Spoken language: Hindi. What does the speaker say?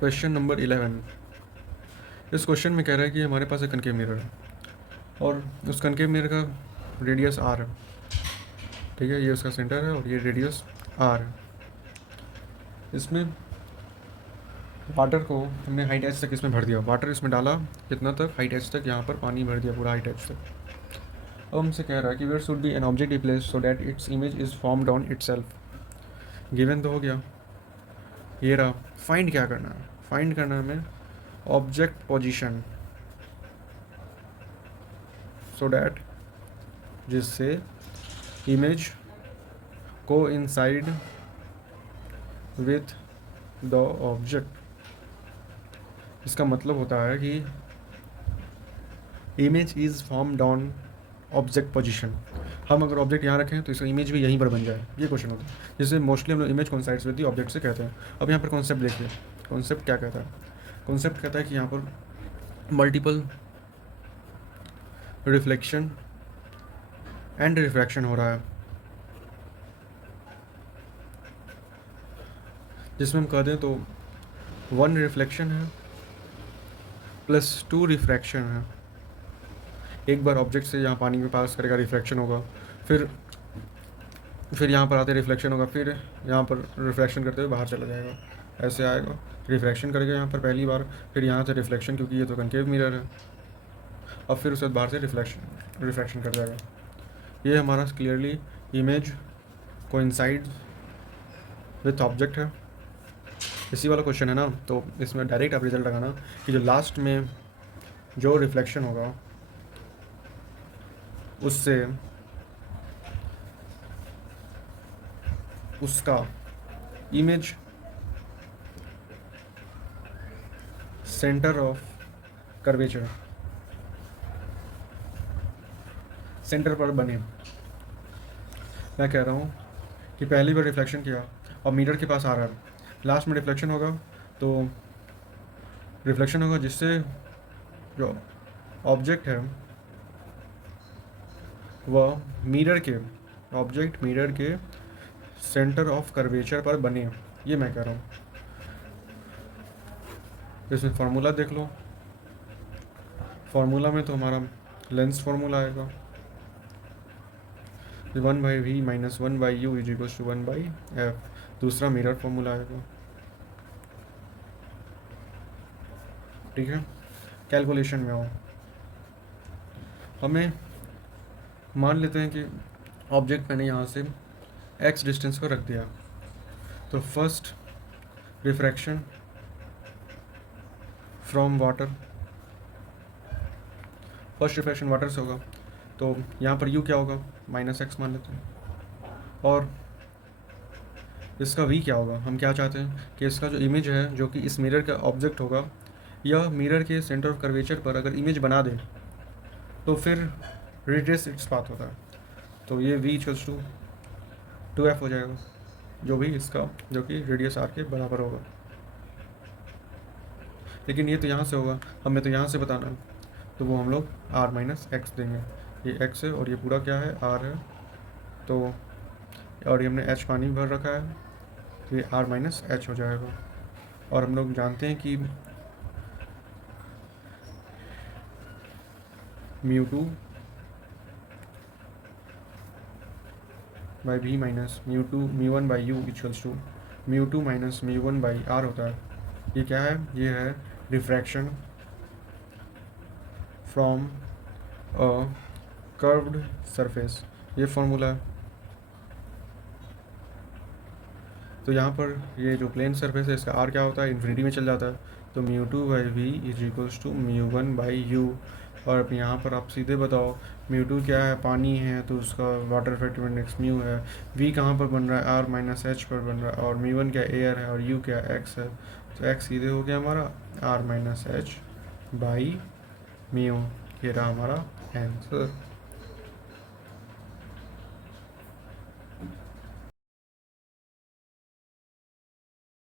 Question number 11। इस क्वेश्चन में कह रहा है कि हमारे पास एक कनकेव मिरर है और उस कनकेव मिरर का रेडियस आर है, ठीक है, ये उसका सेंटर है और ये रेडियस आर है। इसमें वाटर को हमने हाइट एच तक इसमें भर दिया, वाटर इसमें डाला कितना तक, हाइट एच तक, यहाँ पर पानी भर दिया पूरा हाइट एच तक। अब हमसे कह रहा है कि where should be an object be place so that its image is formed on itself. Given तो हो गया, ये रहा। फाइंड क्या करना है, फाइंड करना है हमें ऑब्जेक्ट पोजीशन, सो डैट जिससे इमेज को इंसाइड विथ द ऑब्जेक्ट। इसका मतलब होता है कि image is formed on object position. हम अगर ऑब्जेक्ट यहाँ रखें तो इसका इमेज भी यहीं पर बन जाए, ये क्वेश्चन होता है। जैसे मोस्टली हम लोग image coincides with the object से कहते हैं। अब यहाँ पर कॉन्सेप्ट देखिए, कॉन्सेप्ट क्या कहता है। कॉन्सेप्ट कहता है कि यहाँ पर मल्टीपल रिफ्लेक्शन एंड रिफ्रैक्शन हो रहा है, जिसमें हम कह दें तो 1 रिफ्लेक्शन है प्लस 2 रिफ्रैक्शन है। एक बार ऑब्जेक्ट से यहाँ पानी में पास करेगा, रिफ्लेक्शन होगा, फिर यहाँ पर आते रिफ्लेक्शन होगा, फिर यहाँ पर रिफ्लेक्शन करते हुए बाहर चला जाएगा, ऐसे आएगा। रिफ्लेक्शन करेगा यहाँ पर पहली बार, फिर यहाँ से रिफ्लेक्शन, क्योंकि ये तो कनकेव मिरर है, अब फिर उसके बाद बाहर से रिफ्लेक्शन कर जाएगा। ये हमारा clearly image coincide with object है। इसी वाला क्वेश्चन है ना, तो इसमें डायरेक्ट आप रिजल्ट लगाना कि जो लास्ट में जो रिफ्लेक्शन होगा उससे उसका image centre of curvature, centre पर बने। मैं कह रहा हूँ कि पहली बार रिफ्लेक्शन किया और मिरर के पास आ रहा है, लास्ट में रिफ्लेक्शन होगा, तो रिफ्लेक्शन होगा जिससे जो ऑब्जेक्ट है वह ऑब्जेक्ट मिरर के सेंटर ऑफ कर्वेचर पर बने, ये मैं कह रहा हूँ। इसमें फार्मूला देख लो, फार्मूला में तो हमारा लेंस फार्मूला आएगा 1/v minus 1/u is equals to 1/f। दूसरा मिरर फार्मूला आएगा, ठीक है। कैलकुलेशन में आओ, हमें मान लेते हैं कि ऑब्जेक्ट मैंने यहाँ से x डिस्टेंस पर रख दिया, तो first refraction from water, first refraction water से होगा, तो यहाँ पर u क्या होगा, -x मान लेते हैं। और इसका v क्या होगा, हम क्या चाहते हैं कि इसका जो इमेज है जो कि इस मिरर का ऑब्जेक्ट होगा, यह मिरर के सेंटर ऑफ कर्वेचर पर अगर इमेज बना दे तो फिर रिट्रेस इट्स पाथ होता है, तो ये v इक्वल्स टू 2f हो जाएगा, जो भी इसका जो कि रेडियस r के बराबर होगा। लेकिन ये तो यहाँ से होगा, हमें तो यहाँ से बताना है, तो वो हम लोग r माइनस एक्स देंगे। ये x है और ये पूरा क्या है, r है, तो और ये हमने h पानी भर रखा है, तो ये r माइनस एच हो जाएगा। और हम लोग जानते हैं कि μ2 by v minus μ1 by u equals to μ2 minus μ1 by r होता है। ये क्या है, ये है refraction from a curved surface, ये फॉर्मूला है। तो यहाँ पर ये जो प्लेन सरफेस है इसका r क्या होता है, इन्फिनिटी में चल जाता है, तो μ2 by v is equals to μ1 by u। और अब यहाँ पर आप सीधे बताओ, μ2 क्या है, पानी है, तो उसका वाटर इफेक्टिव इंडेक्स μ है, v कहाँ पर बन रहा है, r माइनस एच पर बन रहा है, और μ1 क्या एयर है और u क्या x है, तो x सीधे हो गया हमारा r माइनस एच बाई μ। ये रहा हमारा आंसर।